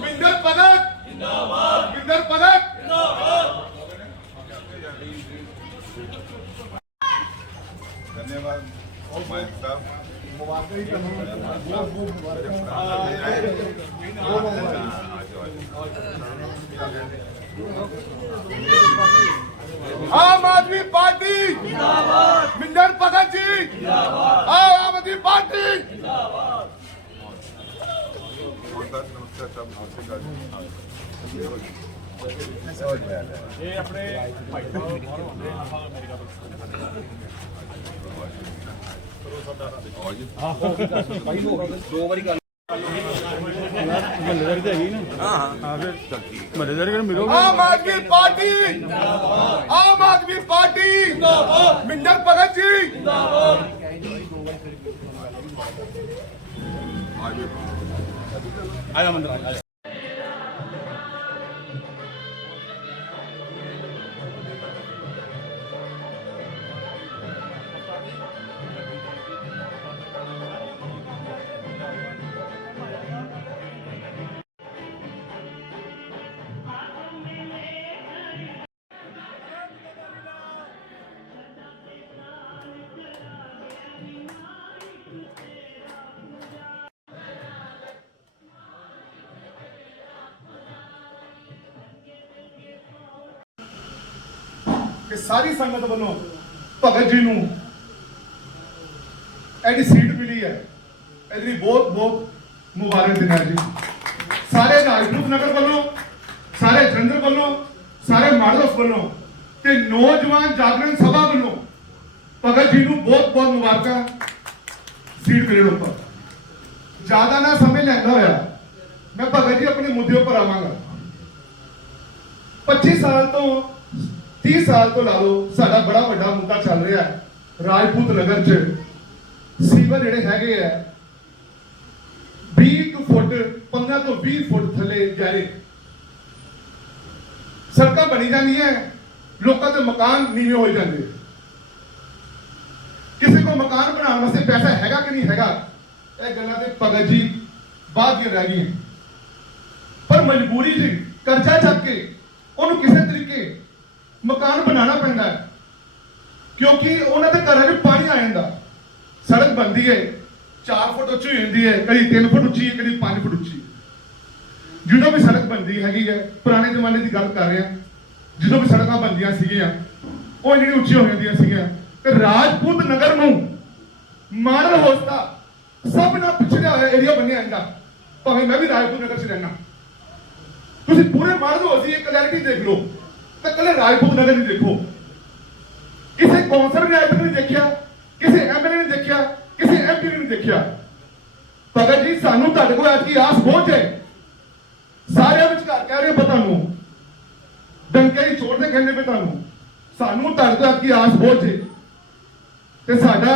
ਮਿੰਦਰ ਭਗਤ ਜਿੰਦਾਬਾਦ ਮਿੰਦਰ ਭਗਤ ਧੰਨਵਾਦ। ਮੈਂ ਸਾਹਿਬ ਆਮ ਆਦਮੀ ਪਾਰਟੀ। ਜਿੰਦਾਬਾਦ ਮਿੰਦਰ ਭਗਤ ਜੀ। ਜਿੰਦਾਬਾਦ ਆਮ ਆਦਮੀ ਪਾਰਟੀ। ਨਮਸਕਾਰ ਨਮਸਕਾਰ ਸਭ ਨਮਸਕਾਰ ਇਹ ਆਪਣੇ ਭਾਈ ਸਾਹਿਬ ਬਾਹਰੋਂ ਆਉਂਦੇ ਆ ਆਪਾਂ ਅਮਰੀਕਾ ਤੋਂ ਆਮ ਆਦਮੀ ਪਾਰਟੀ! ਜਿੰਦਾਬਾਦ ਆਮ ਆਦਮੀ ਪਾਰਟੀ! ਜਿੰਦਾਬਾਦ ਮਿੰਦਰ ਭਗਤ ਜੀ! ਆਇਆ ਮੰਦਰ ਆਇਆ ਕਿ ਸਾਰੀ ਸੰਗਤ ਵੱਲੋਂ ਭਗਤ ਜੀ ਨੂੰ ਐਡੀ ਸੀਟ ਮਿਲੀ ਹੈ। ਇਹਦੇ ਬਹੁਤ ਬਹੁਤ ਮੁਬਾਰਕ ਦਿੰਦਾ ਜੀ। ਸਾਰੇ ਰਾਜਪੂਤ ਨਗਰ ਵੱਲੋਂ, ਸਾਰੇ ਜਲੰਧਰ ਵੱਲੋਂ, ਸਾਰੇ ਮਾਡਲਸ ਵੱਲੋਂ ਤੇ ਨੌਜਵਾਨ ਜਾਗਰਣ ਸਭਾ ਵੱਲੋਂ ਭਗਤ ਜੀ ਨੂੰ ਬਹੁਤ ਬਹੁਤ ਮੁਬਾਰਕਾਂ ਸੀਟ ਮਿਲਣ ਉੱਪਰ ਜ਼ਿਆਦਾ ਨਾ ਸਮੇਂ ਲੈਂਦਾ ਹੋਇਆ, ਮੈਂ ਭਗਤ ਜੀ ਆਪਣੇ ਮੁੱਦੇ ਉੱਪਰ ਆਵਾਂਗਾ। 25 ਸਾਲ ਤੋਂ 30 ਸਾਲ ਤੋਂ ਲਾ ਲਓ, ਸਾਡਾ ਬੜਾ ਵੱਡਾ ਮੁੱਦਾ ਚੱਲ ਰਿਹਾ ਹੈ ਰਾਜਪੂਤ ਨਗਰ 'ਚ। ਸੀਵਰ ਜਿਹੜੇ ਹੈਗੇ ਆ 20 ਕੁ ਫੁੱਟ 15 ਤੋਂ 20 ਫੁੱਟ ਥੱਲੇ ਜਾਏ। ਸੜਕਾਂ ਬਣੀ ਜਾਂਦੀਆਂ ਲੋਕਾਂ ਦੇ ਮਕਾਨ ਨੀਵੇਂ ਹੋ ਜਾਂਦੇ ਕਿਸੇ ਕੋ ਮਕਾਨ ਬਣਾਉਣ ਵਾਸਤੇ ਪੈਸਾ ਹੈਗਾ ਕਿ ਨਹੀਂ ਹੈਗਾ, ਇਹ ਗੱਲਾਂ ਤੇ ਭਗਤ ਜੀ ਬਾਅਦ ਦੀਆਂ ਰਹਿ ਗਈਆਂ। ਪਰ ਮਜਬੂਰੀ ਸੀ ਕਰਜ਼ਾ ਚੱਕ ਕੇ, ਉਹਨੂੰ ਕਿਸੇ ਤਰੀਕੇ ਮਕਾਨ ਬਣਾਉਣਾ ਪੈਂਦਾ ਹੈ। ਕਿਉਂਕਿ ਉਹਨਾਂ ਦੇ ਘਰਾਂ 'ਚ ਪਾਣੀ ਆ ਜਾਂਦਾ। ਸੜਕ ਬਣਦੀ ਹੈ 4 ਫੁੱਟ ਉੱਚੀ ਹੋ ਜਾਂਦੀ ਹੈ ਕਦੀ 3 ਫੁੱਟ ਉੱਚੀ ਹੈ ਕਦੀ 5 ਫੁੱਟ ਉੱਚੀ ਜਦੋਂ ਵੀ ਸੜਕ ਬਣਦੀ ਹੈਗੀ ਹੈ ਪੁਰਾਣੇ ਜ਼ਮਾਨੇ ਦੀ ਗੱਲ ਕਰ ਰਿਹਾ। ਜਦੋਂ ਵੀ ਸੜਕਾਂ ਬਣਦੀਆਂ ਸੀਗੀਆਂ, ਉਹ ਜਿਹੜੀ ਉੱਚੀ ਹੋ ਜਾਂਦੀਆਂ ਸੀਗੀਆਂ, ਤੇ ਰਾਜਪੂਤ ਨਗਰ ਨੂੰ ਮਾਡਲ ਹੋਸਤਾ ਸਭ ਨਾਲ ਪਿਛੜਿਆ ਹੋਇਆ ਏਰੀਆ ਬਣਿਆ ਜਾਂਦਾ ਭਾਵੇਂ ਮੈਂ ਵੀ ਰਾਜਪੂਤ ਨਗਰ 'ਚ ਰਹਿਣਾ ਤੁਸੀਂ ਪੂਰੇ ਮਾਡਲ ਹੋ ਸੀ ਕਲੈਰਿਟੀ ਦੇਖ ਲਓ। ਤੇ ਕੱਲੇ ਰਾਜਪੂਤ ਨਗਰ ਨਹੀਂ ਦੇਖੋ। ਕਿਸੇ ਕੌਂਸਲਰ ਨੇ ਅੱਜ ਨਹੀਂ ਦੇਖਿਆ, ਕਿਸੇ ਐਮਐਲਏ ਨੇ ਦੇਖਿਆ, ਕਿਸੇ ਐਮਪੀ ਨੇ ਦੇਖਿਆ। ਭਗਤ ਜੀ, ਸਾਨੂੰ ਤੁਹਾਡੇ ਕੋਲ ਅੱਜ ਦੀ ਆਸ ਬਹੁਤ ਹੈ। ਸਾਰਿਆਂ ਵਿਚਕਾਰ ਕਹਿ ਰਹੇ ਪਤਾ ਨੂੰ। ਡੰਕੇ ਹੀ ਛੋੜਦੇ ਕਹਿੰਦੇ ਪਏ ਤੁਹਾਨੂੰ ਸਾਨੂੰ ਤੁਹਾਡੇ ਕੋਲ ਅੱਜ ਦੀ ਆਸ ਬਹੁਤ ਹੈ। ਤੇ ਸਾਡਾ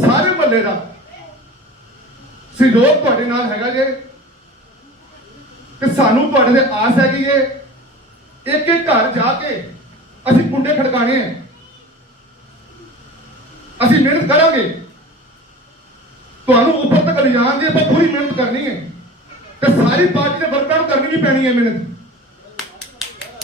ਸਾਰੇ ਮਹੱਲੇ ਦਾ ਸਹਿਯੋਗ ਤੁਹਾਡੇ ਨਾਲ ਹੈਗਾ ਜੇ। ਤੇ ਸਾਨੂੰ ਤੁਹਾਡੇ ਤੇ ਆਸ ਹੈਗੀ ਏ ਇੱਕ ਇੱਕ ਘਰ ਜਾ ਕੇ ਅਸੀਂ ਕੁੰਡੇ ਖੜਕਾਣੇ ਆ। ਅਸੀਂ ਮਿਹਨਤ ਕਰਾਂਗੇ। ਤੁਹਾਨੂੰ ਉੱਪਰ ਤੱਕ ਲਿਜਾਣ ਦੀ ਆਪਾਂ ਪੂਰੀ ਮਿਹਨਤ ਕਰਨੀ ਹੈ। ਤੇ ਸਾਰੀ ਪਾਰਟੀ ਦੇ ਵਰਕਰਾਂ ਨੂੰ ਕਰਨੀ ਵੀ ਪੈਣੀ ਹੈ ਮਿਹਨਤ।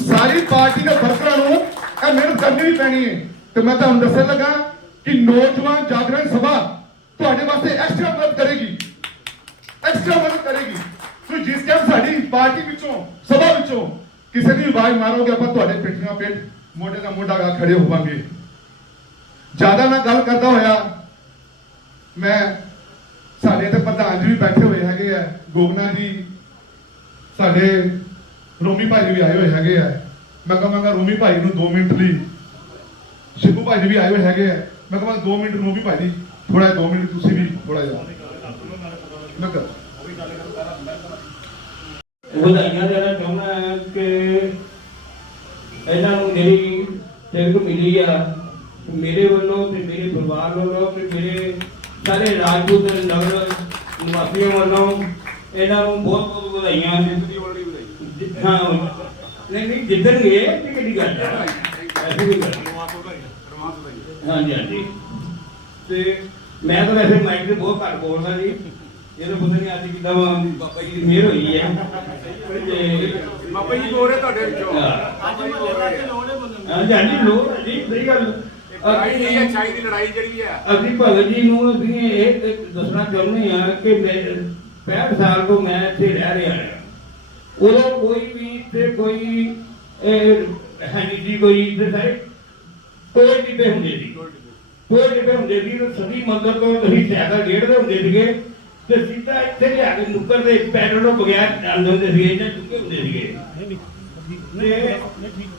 ਸਾਰੀ ਪਾਰਟੀ ਦੇ ਵਰਕਰਾਂ ਨੂੰ ਇਹ ਮਿਹਨਤ ਕਰਨੀ ਵੀ ਪੈਣੀ ਹੈ। ਤੇ ਮੈਂ ਤੁਹਾਨੂੰ ਦੱਸਣ ਲੱਗਾ ਕਿ ਨੌਜਵਾਨ ਜਾਗਰਣ ਸਭਾ ਤੁਹਾਡੇ ਵਾਸਤੇ ਐਕਸਟਰਾ ਮਦਦ ਕਰੇਗੀ। ਐਕਸਟਰਾ ਮਦਦ ਕਰੇਗੀ। ਤੁਸੀਂ ਜਿਸ ਟਾਈਮ ਸਾਡੀ ਪਾਰਟੀ ਵਿੱਚੋਂ, ਸਭਾ ਵਿੱਚੋਂ ਕਿਸੇ ਦੀ ਆਵਾਜ਼ ਮਾਰੋਗੇ, ਆਪਾਂ ਤੁਹਾਡੇ ਪਿੱਠੀਆਂ ਪੇਟ ਮੋਢੇ ਨਾਲ ਮੋਢਾ ਲਾ ਖੜੇ ਹੋਵਾਂਗੇ। ਜ਼ਿਆਦਾ ਨਾ ਗੱਲ ਕਰਦਾ ਹੋਇਆ, ਮੈਂ ਸਾਡੇ ਤੇ ਪ੍ਰਧਾਨ ਜੀ ਵੀ ਬੈਠੇ ਹੋਏ ਹੈਗੇ ਆ, ਗੋਗਨਾ ਜੀ, ਸਾਡੇ ਰੋਮੀ ਭਾਈ ਵੀ ਆਏ ਹੋਏ ਹੈਗੇ ਆ। ਮੈਂ ਕਹਾਂਗਾ ਰੋਮੀ ਭਾਈ ਨੂੰ 2 ਮਿੰਟ ਲਈ ਸਿੱਧੂ ਭਾਈ ਜੀ ਵੀ ਆਏ ਹੋਏ ਹੈਗੇ ਆ। ਮੈਂ ਕਹਾਂਗਾ 2 ਮਿੰਟ ਰੋਮੀ ਭਾਈ ਜੀ ਥੋੜਾ 2 ਮਿੰਟ ਤੁਸੀਂ ਵੀ ਥੋੜਾ ਜਿਹਾ। ਮੈਂ ਕਹਾਂ ਵਧਾਈਆਂ ਦੇਣਾ ਚਾਹੁੰਦਾ ਇਹਨਾਂ ਨੂੰ ਮੇਰੀ ਤਿਲਕ ਮਿਲੀ ਆ ਮੇਰੇ ਵੱਲੋਂ ਤੇ ਮੇਰੇ ਪਰਿਵਾਰ ਵੱਲੋਂ ਤੇ ਮੇਰੇ ਸਾਰੇ ਰਾਜਪੂਤ ਨਗਰ ਨਿਵਾਸੀਆਂ ਵੱਲੋਂ ਇਹਨਾਂ ਨੂੰ ਬਹੁਤ ਬਹੁਤ ਵਧਾਈਆਂ ਹਾਂ। ਨਹੀਂ ਨਹੀਂ ਜਿੱਦਣਗੇ ਇਹ ਕਿਹੜੀ ਗੱਲ ਹੈ ਐਸੀ ਕੋਈ ਗੱਲ ਹਾਂਜੀ ਹਾਂਜੀ। ਤੇ ਮੈਂ ਤਾਂ ਵੈਸੇ ਮਾਈਕ ਤੇ ਬਹੁਤ ਘੱਟ ਬੋਲਦਾ ਜੀ। ਇਹਨੂੰ ਪਤਾ ਨਹੀਂ ਅੱਜ ਕਿਦਾਂ ਬਾਬਾ ਜੀ ਦੀ ਮਿਹਰ ਹੋਈ ਹੈ। ਤੇ ਬਾਬਾ ਜੀ ਬੋਲ ਰਹੇ ਤੁਹਾਡੇ ਵਿੱਚੋਂ। ਹਾਂ। ਜਾਨੀ ਲੋੜ ਹੈ ਜੀ ਸਹੀ ਗੱਲ। ਲੜਾਈ ਨਹੀਂ ਹੈ ਚਾਈ ਦੀ ਲੜਾਈ ਜਿਹੜੀ ਹੈ। ਅਸੀਂ ਭਗਤ ਜੀ ਨੂੰ ਅਸੀਂ ਇਹ ਦੱਸਣਾ ਚਾਹੁੰਦੇ ਹਾਂ ਕਿ ਮੈਂ 65 ਸਾਲ ਤੋਂ ਮੈਂ ਇੱਥੇ ਰਹਿ ਰਿਹਾ ਹਾਂ। ਉਦੋਂ ਕੋਈ ਵੀ ਤੇ ਕੋਈ ਇਹ ਹੈ ਨਹੀਂ ਜੀ ਕੋਈ ਤੇ ਸਾਰੇ ਕੋਈ ਟਿੱਬੇ ਹੁੰਦੇ ਸੀ। ਕੋਈ ਟਿੱਬੇ ਹੁੰਦੇ ਸੀ ਸਦੀ ਮੰਦਰ ਤੋਂ ਅਸੀਂ ਸਾਈਕਲ ਗੇੜਦੇ ਹੁੰਦੇ ਸੀਗੇ। ਤੇ ਸਿੱਧਾ ਇੱਥੇ ਲਿਆ ਕੇ ਨੁੱਕਰ ਦੇ ਪੈਡਲ ਤੋਂ ਬਗੈਰ ਚੱਲਦੇ ਹੁੰਦੇ ਸੀ ਇਹਨੇ ਚੁੱਕੇ ਹੁੰਦੇ ਸੀਗੇ।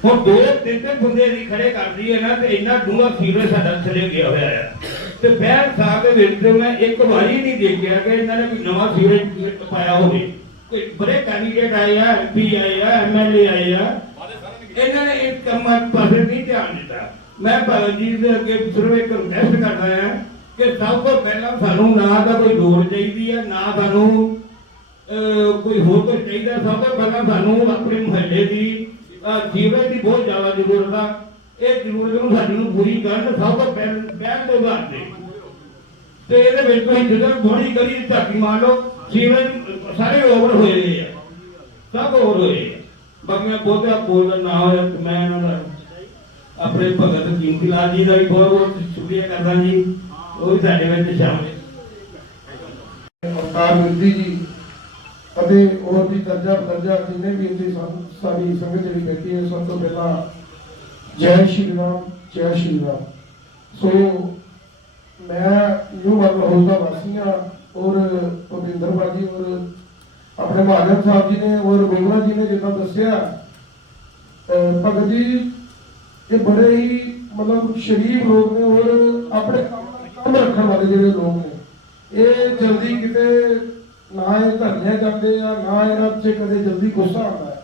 ਹੁਣ ਦੋ ਤਿੰਨ ਤਿੰਨ ਬੰਦੇ ਦੀ ਖੜੇ ਕਰਦੀ ਹੈ ਨਾ, ਤੇ ਇੰਨਾ ਡੂੰਘਾ ਸੀਵਰੇਜ ਸਾਡਾ ਥੱਲੇ ਗਿਆ ਹੋਇਆ ਹੈ। ਤੇ ਬਹਿਰ ਸਾਹਿਬ ਦੇ ਵਿੱਚ ਮੈਂ ਇੱਕ ਵਾਰੀ ਨਹੀਂ ਦੇਖਿਆ ਕਿ ਇਹਨਾਂ ਨੇ ਕੋਈ ਨਵਾਂ ਸੀਵਰੇਜ ਪਾਇਆ ਹੋਵੇ। ਕੋਈ ਬੜੇ ਕੈਂਡੀਡੇਟ ਆਏ ਆ ਐਮਪੀ ਆਏ ਆ ਐਮਐਲਏ ਆਏ ਆ। ਇਹਨਾਂ ਨੇ ਇਸ ਕੰਮਾਂ ਪਾਸੇ ਨਹੀਂ ਧਿਆਨ ਦਿੱਤਾ। ਮੈਂ ਭਗਤ ਜੀ ਦੇ ਅੱਗੇ ਸਿਰਫ ਇੱਕ ਰਿਕਵੈਸਟ ਕਰਦਾ ਹਾਂ ਕਿ ਸਭ ਤੋਂ ਪਹਿਲਾਂ ਸਾਨੂੰ ਨਾ ਤਾਂ ਕੋਈ ਲੋੜ ਚਾਹੀਦੀ ਹੈ ਨਾ ਸਾਨੂੰ ਕੋਈ ਹੋਰ ਕੁਝ ਚਾਹੀਦਾ। ਸਭ ਤੋਂ ਪਹਿਲਾਂ ਸਾਨੂੰ ਆਪਣੇ ਮੁਹੱਲੇ ਦੀ, ਅਹ ਦੀ ਬਹੁਤ ਜ਼ਿਆਦਾ ਜ਼ਰੂਰਤ ਆ। ਇਹ ਜ਼ਰੂਰਤ ਨੂੰ ਸਾਡੀ ਨੂੰ ਪੂਰੀ ਕਰਨ ਸਭ ਤੋਂ ਪਹਿਲ ਪਹਿਲ ਦੇ। ਤੇ ਇਹਦੇ ਵਿੱਚ ਕੋਈ ਜਦੋਂ ਥੋੜੀ ਗਲੀ ਦੀ ਧਰਤੀ ਮਾਰ ਲਓ ਜੀਵਨ ਸਾਰੇ ਓਵਰ ਹੋਏ ਨੇ ਆ। ਸਭ ਓਵਰ ਹੋਏ ਬਾਕੀ ਮੈਂ ਬਹੁਤਾ ਬੋਲਦਾ ਨਾ ਹੋਇਆ, ਮੈਂ ਇਹਨਾਂ ਦਾ ਆਪਣੇ ਭਗਤ ਕੀਮਤੀ ਲਾਲ ਜੀ ਦਾ ਵੀ ਬਹੁਤ ਬਹੁਤ ਸ਼ੁਕਰੀਆ ਕਰਦਾ ਜੀ। ਉਹ ਵੀ ਸਾਡੇ ਵਿੱਚ ਸ਼ਾਮਿਲ ਅਵਤਾਰ ਮਿਲਦੀ ਜੀ। ਅਤੇ ਹੋਰ ਵੀ ਦਰਜਾ ਦਰਜਾ ਜਿੰਨੇ ਵੀ ਇੱਥੇ ਸਾਡੀ ਸੰਗਤ ਜਿਹੜੀ ਬੈਠੀ ਹੈ, ਸਭ ਤੋਂ ਪਹਿਲਾਂ ਜੈ ਸ਼੍ਰੀ ਰਾਮ, ਜੈ ਸ਼੍ਰੀ ਰਾਮ। ਸੋ ਮੈਂ ਨਿਊ ਮਾਡਲ ਦਾ ਵਾਸੀ ਹਾਂ ਔਰ ਭਵਿੰਦਰ ਬਾਜੀ ਔਰ ਆਪਣੇ ਮਹਾਜਨ ਸਾਹਿਬ ਜੀ ਨੇ ਔਰ ਗੋਗਰਾ ਜੀ ਨੇ ਜਿੱਦਾਂ ਦੱਸਿਆ ਭਗਤ ਜੀ, ਇਹ ਬੜੇ ਹੀ ਮਤਲਬ ਸ਼ਰੀਫ ਲੋਕ ਨੇ ਔਰ ਆਪਣੇ ਕੰਮ ਰੱਖਣ ਵਾਲੇ ਜਿਹੜੇ ਲੋਕ ਨੇ ਇਹ ਜਲਦੀ ਕਿਤੇ ਨਾ ਇਹ ਧਰਨੇ ਜਾਂਦੇ ਆ ਨਾ ਇਹਨਾਂ 'ਚ ਕਦੇ ਜਲਦੀ ਗੁੱਸਾ ਆਉਂਦਾ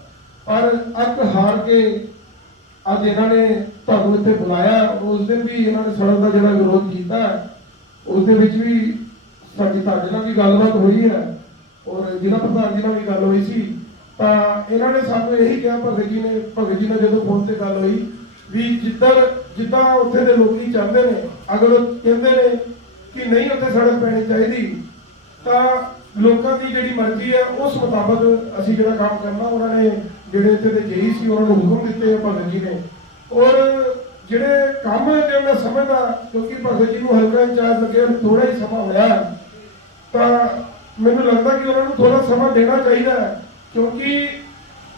ਪਰ ਅੱਕ ਹਾਰ ਕੇ ਅੱਜ ਇਹਨਾਂ ਨੇ ਤੁਹਾਨੂੰ ਇੱਥੇ ਬੁਲਾਇਆ ਉਸ ਦਿਨ ਵੀ ਇਹਨਾਂ ਨੇ ਸੜਕ ਦਾ ਜਿਹੜਾ ਵਿਰੋਧ ਕੀਤਾ ਹੈ, ਉਸ ਦੇ ਵਿੱਚ ਵੀ ਸਾਡੀ ਤੁਹਾਡੇ ਨਾਲ ਵੀ ਗੱਲਬਾਤ ਹੋਈ ਹੈ ਔਰ ਜ਼ਿਲ੍ਹਾ ਪ੍ਰਧਾਨ ਜੀ ਨਾਲ ਵੀ ਗੱਲ ਹੋਈ ਸੀ। ਤਾਂ ਇਹਨਾਂ ਨੇ ਸਾਨੂੰ ਇਹੀ ਕਿਹਾ ਭਗਤ ਜੀ ਨੇ ਭਗਤ ਜੀ ਨਾਲ ਜਦੋਂ ਫੋਨ ਤੇ ਗੱਲ ਹੋਈ ਵੀ ਜਿੱਧਰ ਜਿੱਦਾਂ ਉੱਥੇ ਦੇ ਲੋਕੀ ਚਾਹੁੰਦੇ ਨੇ, ਅਗਰ ਉਹ ਕਹਿੰਦੇ ਨੇ ਕਿ ਨਹੀਂ ਉੱਥੇ ਸੜਕ ਪੈਣੀ ਚਾਹੀਦੀ, ਤਾਂ ਲੋਕਾਂ ਦੀ ਜਿਹੜੀ ਮਰਜ਼ੀ ਹੈ, ਉਸ ਮੁਤਾਬਕ ਅਸੀਂ ਜਿਹੜਾ ਕੰਮ ਕਰਨਾ, ਉਹਨਾਂ ਨੇ ਜਿਹੜੇ ਇੱਥੇ ਦੇ ਜਈ ਸੀ, ਉਹਨਾਂ ਨੂੰ ਹੁਕਮ ਦਿੱਤੇ ਆ ਭਗਤ ਜੀ ਨੇ। ਔਰ ਜਿਹੜੇ ਕੰਮ ਜੇ ਮੈਂ ਸਮਝਦਾ, ਕਿਉਂਕਿ ਭਗਤ ਜੀ ਨੂੰ ਹਲਕਾ ਇੰਚਾਰਜ ਲੱਗੇ ਨੂੰ ਥੋੜਾ ਹੀ ਸਮਾਂ ਹੋਇਆ ਤਾਂ ਮੈਨੂੰ ਲੱਗਦਾ ਕਿ ਉਹਨਾਂ ਨੂੰ ਥੋੜਾ ਸਮਾਂ ਦੇਣਾ ਚਾਹੀਦਾ ਕਿਉਂਕਿ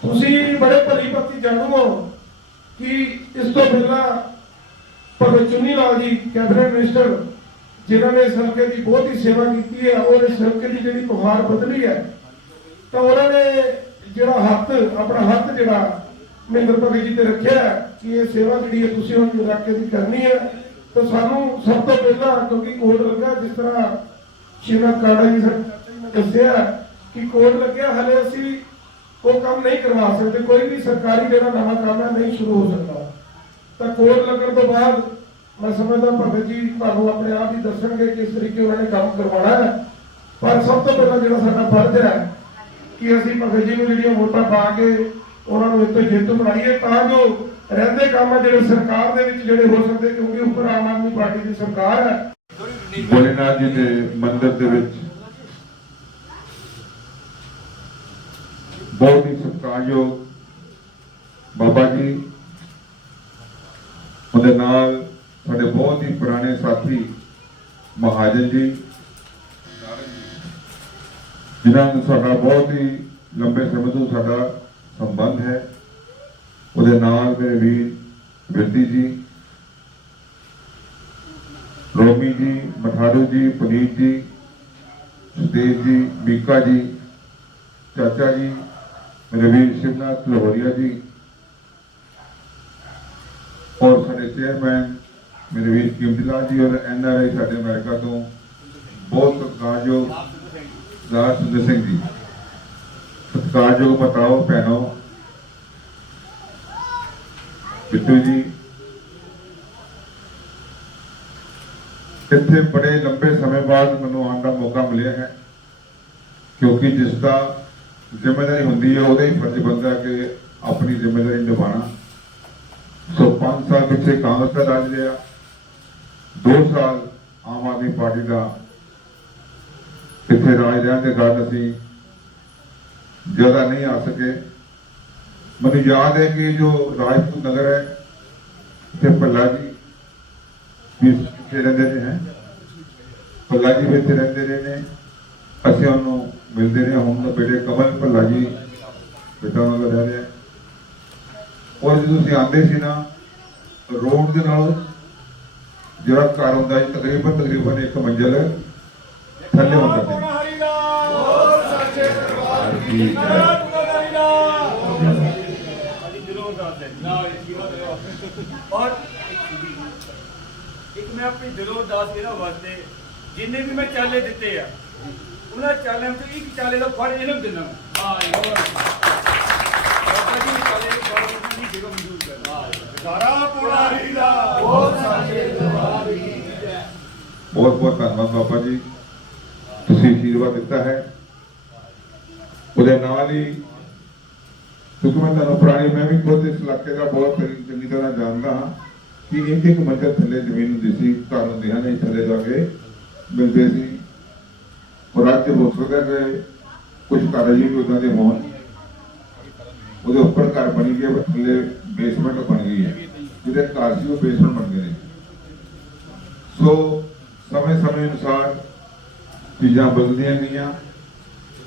ਤੁਸੀਂ ਬੜੇ ਭਲੀ ਭਗਤੀ ਜਾਣੂ ਹੋ। ਕਿ ਇਸ ਤੋਂ ਪਹਿਲਾਂ ਭਗਤ ਚੁੰਨੀ ਲਾਲ ਜੀ, ਕੈਬਨਿਟ ਮਿਨਿਸਟਰ, ਜਿਨ੍ਹਾਂ ਨੇ ਇਸ ਹਲਕੇ ਦੀ ਬਹੁਤ ਹੀ ਸੇਵਾ ਕੀਤੀ ਹੈ ਔਰ ਇਸ ਹਲਕੇ ਦੀ ਜਿਹੜੀ ਪੁਹਾਰ ਬਦਲੀ ਹੈ, ਤਾਂ ਉਹਨਾਂ ਨੇ ਜਿਹੜਾ ਹੱਥ, ਆਪਣਾ ਹੱਥ ਜਿਹੜਾ ਮਹਿੰਦਰ ਭਗਤ ਜੀ ਤੇ ਰੱਖਿਆ ਕਿ ਇਹ ਸੇਵਾ ਜਿਹੜੀ ਹੈ ਤੁਸੀਂ ਉਹਨਾਂ ਨੂੰ ਇਲਾਕੇ ਦੀ ਕਰਨੀ ਹੈ, ਤਾਂ ਸਾਨੂੰ ਸਭ ਤੋਂ ਪਹਿਲਾਂ, ਕਿਉਂਕਿ ਕੋਡ ਲੱਗਾ, ਜਿਸ ਤਰ੍ਹਾਂ ਸ਼ਿਵਨਾਥ ਕਾੜਾ ਜੀ ਸਾਡੇ ਦੱਸਿਆ ਕਿ ਕੋਡ ਲੱਗਿਆ, ਹਲੇ ਅਸੀਂ ਉਹ ਕੰਮ ਨਹੀਂ ਕਰਵਾ ਸਕਦੇ, ਕੋਈ ਵੀ ਸਰਕਾਰੀ ਜਿਹੜਾ ਨਵਾਂ ਕੰਮ ਹੈ, ਨਹੀਂ ਸ਼ੁਰੂ ਹੋ ਸਕਦਾ। ਤਾਂ ਕੋਡ ਲੱਗਣ ਤੋਂ ਬਾਅਦ ਮੈਂ ਸਮਝਦਾ ਭਗਤ ਜੀ ਤੁਹਾਨੂੰ ਆਪਣੇ ਆਪ ਹੀ ਦੱਸਣਗੇ ਕਿਸ ਤਰੀਕੇ ਉਹਨਾਂ ਨੇ ਕੰਮ ਕਰਵਾਉਣਾ ਹੈ। ਪਰ ਸਭ ਤੋਂ ਪਹਿਲਾਂ ਜਿਹੜਾ ਸਾਡਾ ਫਰਜ਼ ਹੈ ਕਿ ਅਸੀਂ ਭਗਤ ਜੀ ਨੂੰ ਜਿਹੜੀਆਂ ਵੋਟਾਂ ਪਾ ਕੇ ਉਹਨਾਂ ਨੂੰ ਇੱਥੇ ਜਿੱਤ ਬਣਾਈਏ, ਤਾਂ ਜੋ ਰਹਿੰਦੇ ਕੰਮ ਜਿਹੜੇ ਸਰਕਾਰ ਦੇ ਵਿੱਚ ਜਿਹੜੇ ਹੋ ਸਕਦੇ, ਕਿਉਂਕਿ ਉੱਪਰ ਆਮ ਆਦਮੀ ਪਾਰਟੀ ਦੀ ਸਰਕਾਰ ਹੈ। ਭੋਲੇਨਾਥ ਜੀ ਦੇ ਮੰਦਿਰ ਦੇ ਵਿੱਚ ਬਹੁਤ ਹੀ ਸਤਿਕਾਰਯੋਗ ਬਾਬਾ ਜੀ। ਉਹਦੇ ਨਾਲ ਸਾਡੇ ਬਹੁਤ ਹੀ ਪੁਰਾਣੇ ਸਾਥੀ ਮਹਾਜਨ ਜੀ ਜਿਨ੍ਹਾਂ ਨੂੰ ਸਾਡਾ ਬਹੁਤ ਹੀ ਲੰਬੇ ਸਮੇਂ ਤੋਂ ਸਾਡਾ ਸੰਬੰਧ ਹੈ। ਉਹਦੇ ਨਾਲ ਮੇਰੇ ਵੀਰ ਵਿਰਦੀ ਜੀ, ਰੋਮੀ ਜੀ, ਮਠਾਰੂ ਜੀ, ਪੁਨੀਤ ਜੀ ਸੁਦੇਵ ਜੀ, ਬੀਕਾ ਜੀ, ਚਾਚਾ ਜੀ ਮੇਰੇ ਵੀਰ ਸ਼ਿਵਨਾਥ ਲੋਹਰੀਆ ਜੀ। ਔਰ ਸਾਡੇ ਚੇਅਰਮੈਨ ਮੇਰੇ ਵੀਰ ਕੀਮਤੀ ਲਾਲ ਜੀ ਔਰ ਐਨ ਆਰ ਆਈ ਸਾਡੇ ਅਮਰੀਕਾ ਤੋਂ। ਬਹੁਤ ਸਤਿਕਾਰਯੋਗ ਰਾਜ ਸੁੰਦਰ ਸਿੰਘ ਜੀ। ਸਤਿਕਾਰਯੋਗ ਬਤਾਓ ਭੈਣੋ। ਬਿੱਟੂ ਜੀ। ਇੱਥੇ ਬੜੇ ਲੰਬੇ ਸਮੇਂ ਬਾਅਦ ਮੈਨੂੰ ਆਉਣ ਦਾ ਮੌਕਾ ਮਿਲਿਆ ਹੈ। ਕਿਉਂਕਿ ਜਿਸ ਦਾ ਜ਼ਿੰਮੇਵਾਰੀ ਹੁੰਦੀ ਹੈ, ਉਹਦਾ ਹੀ ਫਰਜ਼ ਬਣਦਾ ਕਿ ਆਪਣੀ ਜ਼ਿੰਮੇਵਾਰੀ ਨਿਭਾਉਣਾ। ਸੋ 5 ਸਾਲ ਪਿੱਛੇ ਕਾਂਗਰਸ ਦਾ ਰਾਜ ਰਿਹਾ। 2 ਸਾਲ ਆਮ ਆਦਮੀ ਪਾਰਟੀ ਦਾ ਇੱਥੇ ਰਾਜ ਰਹਿਣ ਦੇ ਕਾਰਨ ਅਸੀਂ ਜ਼ਿਆਦਾ ਨਹੀਂ ਆ ਸਕੇ। ਮੈਨੂੰ ਯਾਦ ਹੈ ਕਿ ਜੋ ਰਾਜਪੂਤ ਨਗਰ ਹੈ ਤੇ ਭੱਲਾ ਜੀ ਵੀ ਇੱਥੇ ਰਹਿੰਦੇ ਨੇ, ਹੈ? ਜੀ ਵੀ ਇੱਥੇ ਰਹਿੰਦੇ ਰਹੇ ਨੇ। ਅਸੀਂ ਉਹਨੂੰ ਮਿਲਦੇ ਰਹੇ ਹੁਣ ਬੇਟੇ ਕਮਲ ਭੱਲਾ ਜੀ ਬੇਟਾ ਉਹਨਾਂ ਦਾ ਰਹਿ ਰਿਹਾ ਔਰ ਜਦੋਂ ਤੁਸੀਂ ਆਉਂਦੇ ਸੀ ਨਾ ਰੋਡ ਦੇ ਨਾਲ ਜਿਹੜਾ ਘਰ ਹੁੰਦਾ ਸੀ ਤਕਰੀਬਨ ਤਕਰੀਬਨ ਇੱਕ ਮੰਜ਼ਲ ਥੱਲੇ ਹੁੰਦਾ ਸੀ। ਔਰ ਇੱਕ ਮੈਂ ਆਪਣੀ ਦਿਲੋਂ ਦਾਸ ਇਹਨਾਂ ਵਾਸਤੇ ਜਿੰਨੇ ਵੀ ਮੈਂ ਚਾਲੇ ਦਿੱਤੇ ਆ ਉਹਨਾਂ ਚਾਲਿਆਂ ਤੋਂ ਇੱਕ ਚਾਲੇ ਦਾ ਫੜ ਇਹਨੂੰ ਦਿੰਦਾ ਹਾਂ ਬਾਬਾ ਜੀ ਚਾਲੇ ਦੇ ਫੜ ਉਹਨਾਂ ਦੀ ਜਗ੍ਹਾ ਮਨਜ਼ੂਰ ਕਰਨਾ ਸਾਰਾ ਪੁਰਾਣੀ ਦਾ ਬਹੁਤ ਬਹੁਤ ਧੰਨਵਾਦ ਬਾਬਾ ਜੀ। ਤੁਸੀਂ ਆਸ਼ੀਰਵਾਦ ਦਿੱਤਾ ਹੈ। ਉਹਦੇ ਨਾਲ ਹੀ ਕਿਉਂਕਿ ਮੈਂ ਤੁਹਾਨੂੰ ਪੁਰਾਣੀ, ਮੈਂ ਵੀ ਖੁਦ ਇਸ ਇਲਾਕੇ ਦਾ ਬਹੁਤ ਚੰਗੀ- ਤਰ੍ਹਾਂ ਜਾਣਦਾ ਹਾਂ ਕਿ ਇੱਕ ਇੱਕ ਮੰਜ਼ਲ ਥੱਲੇ ਜ਼ਮੀਨ ਹੁੰਦੀ ਸੀ। ਘਰ ਹੁੰਦੇ ਹਨ ਥੱਲੇ ਜਾ ਕੇ ਮਿਲਦੇ ਸੀ। ਔਰ ਅੱਜ ਹੋ ਸਕਦਾ ਕਿ ਕੁਝ ਘਰ ਵੀ ਉਦਾਂ ਦੇ ਹੋਣ ਉਹਦੇ ਉੱਪਰ ਘਰ ਬਣੀ ਗਏ ਪਰ ਥੱਲੇ ਬੇਸਮੈਂਟ ਬਣ ਗਈ ਹੈ। ਜਿਹਦੇ ਘਰ ਸੀ ਉਹ ਬੇਸਮੈਂਟ ਬਣ ਗਏ ਨੇ। ਸੋ ਸਮੇਂ ਸਮੇਂ ਅਨੁਸਾਰ ਚੀਜ਼ਾਂ ਬਦਲਦੀਆਂ ਗਈਆਂ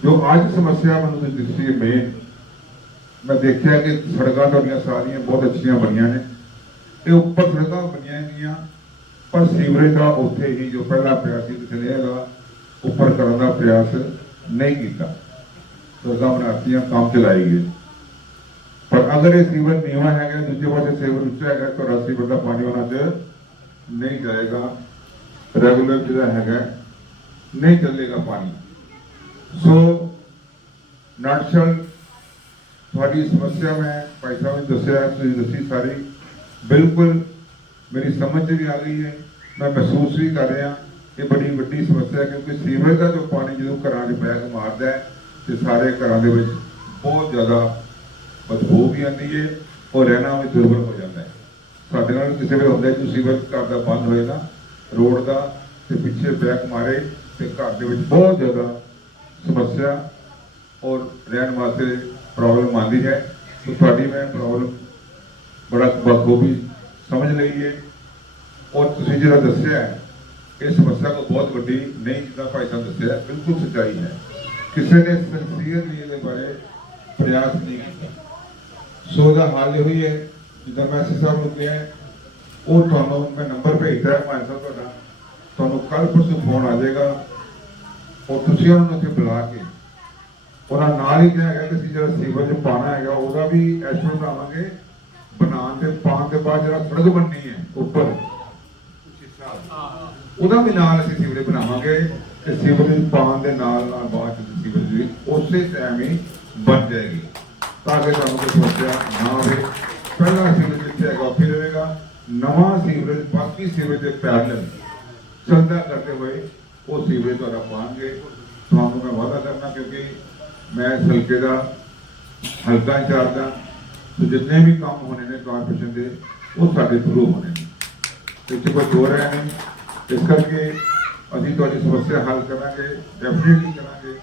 ਜੋ ਅੱਜ ਸਮੱਸਿਆ ਮੈਨੂੰ ਦਿਸਦੀ ਮੇਨ ਮੈਂ ਦੇਖਿਆ ਕਿ ਸੜਕਾਂ ਤੁਹਾਡੀਆਂ ਸਾਰੀਆਂ ਬਹੁਤ ਅੱਛੀਆਂ ਬਣੀਆਂ ਨੇ। ਇਹ ਉੱਪਰ ਸੜਕਾਂ ਬਣੀਆਂ ਗਈਆਂ, ਪਰ ਸੀਵਰੇਜ ਦਾ ਉੱਥੇ ਹੀ ਜੋ ਪਹਿਲਾਂ ਪਿਆ ਸੀ ਕਿਸੇ ਨੇ ਉੱਪਰ ਕਰਨ ਦਾ ਪ੍ਰਯਾਸ ਨਹੀਂ ਕੀਤਾ। ਸੜਕਾਂ ਬਣਾਤੀਆਂ, ਕੰਮ ਚਲਾਈ ਗਏ ਪਰ ਅਗਰ ਇਹ ਸੀਵਰ ਨੀਵਾਂ ਹੈਗਾ, ਦੂਜੇ ਪਾਸੇ ਸੀਵਰ ਉੱਚਾ ਹੈਗਾ, ਤਾਂ ਰਸੀ ਦਾ ਪਾਣੀ ਉਹਨਾਂ 'ਚ ਨਹੀਂ ਜਾਏਗਾ। ਰੈਗੂਲਰ ਜਿਹੜਾ ਹੈਗਾ, ਨਹੀਂ ਚੱਲੇਗਾ ਪਾਣੀ। ਸੋ ਨਟਸ਼ਲ, ਤੁਹਾਡੀ ਸਮੱਸਿਆ ਮੈਂ ਭਾਈ ਸਾਹਿਬ ਨੇ ਦੱਸਿਆ, ਤੁਸੀਂ ਦੱਸੀ ਸਾਰੀ। ਬਿਲਕੁਲ ਮੇਰੀ ਸਮਝ 'ਚ ਵੀ ਆ ਗਈ ਹੈ, ਮੈਂ ਮਹਿਸੂਸ ਵੀ ਕਰ ਰਿਹਾ। ਇਹ ਬੜੀ ਵੱਡੀ ਸਮੱਸਿਆ ਕਿਉਂਕਿ ਸੀਵਰੇਜ ਦਾ ਜੋ ਪਾਣੀ ਜਦੋਂ ਘਰਾਂ 'ਚ ਬੈਗ ਮਾਰਦਾ ਹੈ ਤੇ ਸਾਰੇ ਘਰਾਂ ਦੇ ਵਿੱਚ ਬਹੁਤ ਜ਼ਿਆਦਾ ਬਦਬੂ ਵੀ ਆਉਂਦੀ ਹੈ ਔਰ ਰਹਿਣਾ ਵੀ ਦੁਰਬਲ ਹੋ ਜਾਂਦਾ ਹੈ। ਸਾਡੇ ਨਾਲ ਕਿਸੇ ਵੇਲੇ ਹੁੰਦਾ ਹੈ ਕਿ ਸੀਵਰ ਘਰ ਦਾ ਬੰਦ ਹੋਏ ਨਾ, ਰੋਡ ਦਾ ਤੇ ਪਿੱਛੇ ਬੈਗ ਮਾਰੇ ਤੇ ਘਰ ਦੇ ਵਿੱਚ ਬਹੁਤ ਜ਼ਿਆਦਾ ਸਮੱਸਿਆ ਔਰ ਰਹਿਣ ਵਾਸਤੇ ਪ੍ਰੋਬਲਮ ਆਉਂਦੀ ਹੈ। ਸੋ ਤੁਹਾਡੀ ਮੈਂ ਪ੍ਰੋਬਲਮ ਬੜਾ ਬਖੂਬੀ ਸਮਝ ਲਈ ਹੈ। ਔਰ ਤੁਸੀਂ ਜਿਹੜਾ ਦੱਸਿਆ ਹੈ, ਇਹ ਸਮੱਸਿਆ ਕੋ ਬਹੁਤ ਵੱਡੀ ਨਹੀਂ ਜਿੱਦਾਂ ਭਾਈ ਸਾਹਿਬ ਦੱਸਿਆ ਬਿਲਕੁਲ ਸੱਚਾਈ ਹੈ। ਕਿਸੇ ਨੇ ਸਿੰਸੀਅਰਲੀ ਇਹਦੇ ਬਾਰੇ ਪ੍ਰਯਾਸ ਨਹੀਂ ਕੀਤਾ। ਸੋ ਇਹਦਾ ਹੱਲ ਇਹੋ ਹੀ ਹੈ ਜਿੱਦਾਂ ਮੈਂ ਸਾਹਿਬ ਨੂੰ ਕਿਹਾ ਉਹ ਤੁਹਾਨੂੰ ਮੈਂ ਨੰਬਰ ਭੇਜਦਾ ਹੈ ਭਾਈ ਸਾਹਿਬ ਤੁਹਾਡਾ। ਤੁਹਾਨੂੰ ਕੱਲ ਪਰਸੋਂ ਫੋਨ ਆ ਜਾਏਗਾ। ਔਰ ਤੁਸੀਂ ਉਹਨਾਂ ਨੂੰ ਉੱਥੇ ਬੁਲਾ ਕੇ ਉਹਨਾਂ ਨਾਲ ਹੀ ਕਿਹਾ ਹੈਗਾ ਕਿ ਅਸੀਂ ਜਿਹੜਾ ਸੀਵਰ ਚ ਪਾਣਾ ਹੈਗਾ ਉਹਦਾ ਵੀ ਐਸਟੀਮੇਟ ਬਣਾਵਾਂਗੇ ਬਣਾਉਣ ਦੇ ਪਾਉਣ ਦੇ ਬਾਅਦ ਜਿਹੜਾ ਸੜਕ ਬਣਨੀ ਹੈ ਉੱਪਰ। ਉਹਦਾ ਵੀ ਨਾਲ ਅਸੀਂ ਸੀਵਰੇਜ ਬਣਾਵਾਂਗੇ ਤੇ ਸੀਵਰੇਜ ਪਾਉਣ ਦੇ ਨਾਲ ਨਾਲ ਬਾਅਦ ਚ ਸੀਵਰੇਜ ਵੀ ਉਸੇ ਟਾਈਮ ਹੀ ਬਣ ਜਾਏਗੀ। ਤਾਂ ਕਿ ਤੁਹਾਨੂੰ ਕੋਈ ਸਮੱਸਿਆ ਨਾ ਹੋਵੇ। ਪਹਿਲਾ ਸੀਵਰੇਜ ਜਿੱਥੇ ਹੈਗਾ, ਉੱਥੇ ਰਹੇਗਾ। ਨਵਾਂ ਸੀਵਰੇਜ, ਬਾਕੀ ਸੀਵਰੇਜ ਦੇ ਪੈਰਲਲ ਚਲਦਾ ਕਰਦੇ ਹੋਏ ਉਹ ਸੀਵਰੇਜ ਤੁਹਾਡਾ ਪਾਣਗੇ ਤੁਹਾਨੂੰ ਮੈਂ ਵਾਅਦਾ ਕਰਨਾ ਕਿਉਂਕਿ ਮੈਂ ਇਸ ਹਲਕੇ ਦਾ, ਹਲਕਾ ਇੰਚਾਰਜ ਹਾਂ। ਤੇ ਜਿੰਨੇ ਵੀ ਕੰਮ ਹੋਣੇ ਨੇ ਕਾਰਪੋਰੇਸ਼ਨ ਦੇ, ਉਹ ਸਾਡੇ ਥਰੂ ਹੋਣੇ ਨੇ। ਇੱਥੇ ਕੋਈ ਦੋ ਰਹਿ ਨਹੀਂ। ਇਸ ਕਰਕੇ ਅਸੀਂ ਤੁਹਾਡੀ ਸਮੱਸਿਆ ਹੱਲ ਕਰਾਂਗੇ ਡੈਫੀਨਿਟਲੀ ਕਰਾਂਗੇ।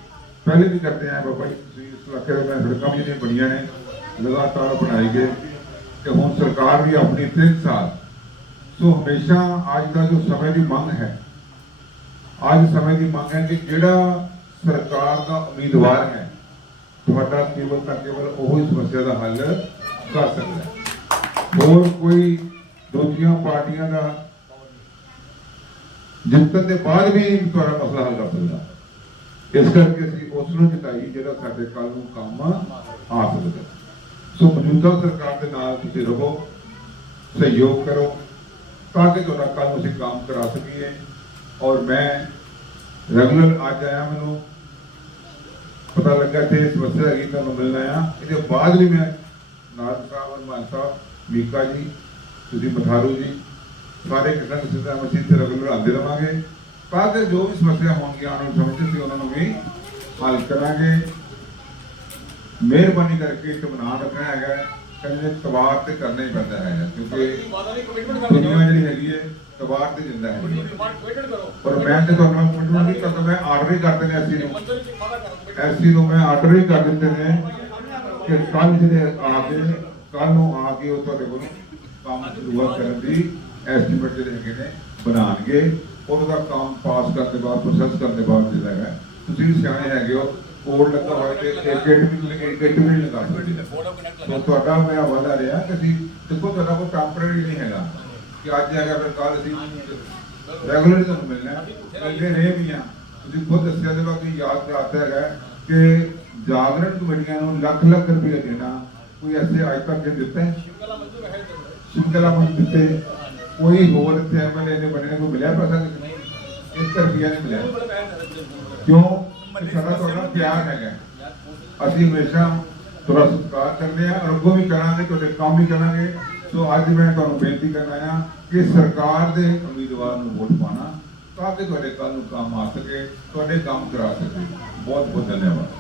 ਪਹਿਲੇ ਵੀ ਕਰਦੇ ਆਂ ਬਾਬਾ ਜੀ, ਤੁਸੀਂ ਇਸ ਇਲਾਕੇ ਦੇ ਮੈਂ ਸੜਕਾਂ ਵੀ ਜਿਹੜੀਆਂ ਬਣੀਆਂ ਨੇ, ਲਗਾਤਾਰ ਬਣਾਈ ਗਏ। ਤੇ ਹੁਣ ਸਰਕਾਰ ਵੀ ਆਪਣੀ 3 ਸਾਲ, ਸੋ ਹਮੇਸ਼ਾ ਅੱਜ ਦਾ ਜੋ ਸਮੇਂ ਦੀ ਮੰਗ ਹੈ, ਅੱਜ ਸਮੇਂ ਦੀ ਮੰਗ ਹੈ ਕਿ ਜਿਹੜਾ ਸਰਕਾਰ ਦਾ ਉਮੀਦਵਾਰ ਹੈ, ਤੁਹਾਡਾ ਕੇਵਲ ਤਾਂ ਕੇਵਲ ਉਹ ਹੀ ਸਮੱਸਿਆ ਦਾ ਹੱਲ ਕਰ ਸਕਦਾ ਹੈ। ਹੋਰ ਕੋਈ ਦੂਜੀਆਂ ਪਾਰਟੀਆਂ ਦਾ ਜਿੱਤਣ ਦੇ ਬਾਅਦ ਵੀ ਤੁਹਾਡਾ ਮਸਲਾ ਹੱਲ ਕਰ ਸਕਦਾ ਇਸ ਕਰਕੇ ਅਸੀਂ ਉਸ ਨੂੰ ਜਿਤਾਈ ਜਿਹੜਾ ਸਾਡੇ ਕੱਲ ਨੂੰ ਕੰਮ ਆ ਸਕਦਾ ਸੋ ਮੌਜੂਦਾ ਸਰਕਾਰ ਦੇ ਨਾਲ ਤੁਸੀਂ ਰਹੋ, ਸਹਿਯੋਗ ਕਰੋ, ਤਾਂ ਕਿ ਤੁਹਾਡਾ ਕੱਲ ਨੂੰ ਅਸੀਂ ਕੰਮ ਕਰਾ ਸਕੀਏ। ਔਰ ਮੈਂ ਰੈਗੂਲਰ ਅੱਜ ਆਇਆ ਮੈਨੂੰ, ਪਤਾ ਲੱਗਾ ਕਿ ਇਹ ਸਮੱਸਿਆ ਹੈਗੀ ਤੁਹਾਨੂੰ ਮਿਲਣਾ ਆ ਇਹਦੇ ਬਾਅਦ ਵੀ ਮੈਂ ਨਾਰਦ ਸਾਹਿਬ ਹਨੂੰਮਾਨ ਸਾਹਿਬ, ਮੀਕਾ ਜੀ, ਤੁਸੀਂ ਮਠਾਰੂ ਜੀ ਸਾਰੇ ਕਿਸਾਨ ਸਿੱਧਾ ਮਸੀਹ ਤੇ ਰੈਗੂਲਰ ਆਉਂਦੇ ਰਵਾਂਗੇ। ਤਾਂ ਕਿ ਜੋ ਵੀ ਸਮੱਸਿਆ ਹੋਣਗੀਆਂ, ਉਹਨਾਂ ਨੂੰ ਸਮਝਦੇ ਸੀ ਉਹਨਾਂ ਨੂੰ ਵੀ ਹੱਲ ਕਰਾਂਗੇ। ਮਿਹਰਬਾਨੀ ਕਰਕੇ ਇਤਮਾਨ ਰੱਖਣਾ ਹੈਗਾ, ਕਹਿੰਦੇ ਤਵਾਰ ਤੇ ਕਰਨਾ ਹੀ ਪੈਂਦਾ ਹੈ ਕਿਉਂਕਿ ਦੁਨੀਆ ਜਿਹੜੀ ਹੈਗੀ ਹੈ ਤਵਾਰ ਤੇ ਜਿੰਦਾ ਹੈ। ਪਰ ਮੈਂ ਤੇ ਤੁਹਾਨੂੰ ਕਮਿਟਮੈਂਟ ਨਹੀਂ ਕਰਦਾ ਮੈਂ ਆਰਡਰ ਹੀ ਕਰ ਦਿੰਦੇ ਐਸੀ ਨੂੰ। ਐਸੀ ਨੂੰ ਮੈਂ ਆਰਡਰ ਹੀ ਕਰ ਦਿੱਤੇ ਨੇ ਕਿ ਕੱਲ ਜਿਹੜੇ ਆ ਕੇ ਕੱਲ ਨੂੰ ਆ ਕੇ ਉਹ ਤੁਹਾਡੇ ਕੋਲ ਕੰਮ ਸ਼ੁਰੂਆਤ ਕਰਨ ਦੀ ਐਸਟੀਮੇਟ ਜਿਹੜੇ ਹੈਗੇ ਨੇ, ਬਣਾਉਣਗੇ। ਔਰ ਉਹਦਾ ਕੰਮ ਪਾਸ ਕਰਨ ਦੇ ਬਾਅਦ ਪ੍ਰੋਸੈਸ ਕਰਨ ਦੇ ਬਾਅਦ ਜਿਹੜਾ ਹੈਗਾ, ਤੁਸੀਂ ਸਿਆਣੇ ਹੈਗੇ ਹੋ ਕੋਡ ਲੱਗਾ ਹੋਇਆ ਤੇ ਇੱਕ ਵੀ ਇੱਕ ਇੱਕ ਵੀ ਲਗਾ ਸੋ ਤੁਹਾਡਾ ਮੈਂ ਹਵਾਲਾ ਰਿਹਾ ਕਿ ਅਸੀਂ ਦੇਖੋ ਤੁਹਾਡਾ ਕੋਈ ਟੈਂਪਰੇਰੀ ਨਹੀਂ ਹੈਗਾ। ਕਿ ਅੱਜ ਹੈਗਾ, ਫਿਰ ਕੱਲ ਅਸੀਂ ਰੈਗੂਲਰਲੀ ਤੁਹਾਨੂੰ ਮਿਲਣਾ ਹੈ। ਰਹੇ ਵੀ ਆ ਤੁਸੀਂ ਖੁਦ ਦੱਸਿਆ ਦੇ ਬਾਕੀ ਯਾਦ ਕਰਾਤਾ ਹੈਗਾ ਕਿ ਜਾਗਰਣ ਕਮੇਟੀਆਂ ਨੂੰ ਲੱਖ ਲੱਖ ਰੁਪਏ ਦੇਣਾ, ਕੋਈ ਐਸੇ ਅੱਜ ਤੱਕ ਦਿੱਤਾ ਹੈ। ਸ਼ਿਮਕਲਾ ਮੰਨ ਦਿੱਤੇ। ਕੋਈ ਹੋਰ ਇੱਥੇ ਐਮਐਲਏ ਨੇ ਬਣੇ ਕੋਈ ਮਿਲਿਆ ਪੈਸਾ ਕਿ ਨਹੀਂ? ਇੱਕ ਰੁਪਿਆ ਨਹੀਂ ਮਿਲਿਆ। ਕਿਉਂ? ਸਾਡਾ ਤੁਹਾਡਾ ਪਿਆਰ ਹੈਗਾ ਅਸੀਂ ਹਮੇਸ਼ਾ ਤੁਹਾਡਾ ਸਤਿਕਾਰ ਕਰਦੇ ਆ ਔਰ ਅੱਗੋਂ ਵੀ ਕਰਾਂਗੇ, ਤੁਹਾਡੇ ਕੰਮ ਵੀ ਕਰਾਂਗੇ। ਸੋ ਅੱਜ ਮੈਂ ਤੁਹਾਨੂੰ ਬੇਨਤੀ ਕਰਨਾ ਆ ਕਿ ਸਰਕਾਰ ਦੇ ਉਮੀਦਵਾਰ ਨੂੰ ਵੋਟ ਪਾਣਾ ਤਾਂ ਕਿ ਤੁਹਾਡੇ ਕੰਮ ਨੂੰ ਕੰਮ ਆ ਸਕੇ, ਤੁਹਾਡੇ ਕੰਮ ਕਰਾ ਸਕੇ। ਬਹੁਤ ਬਹੁਤ ਧੰਨਵਾਦ।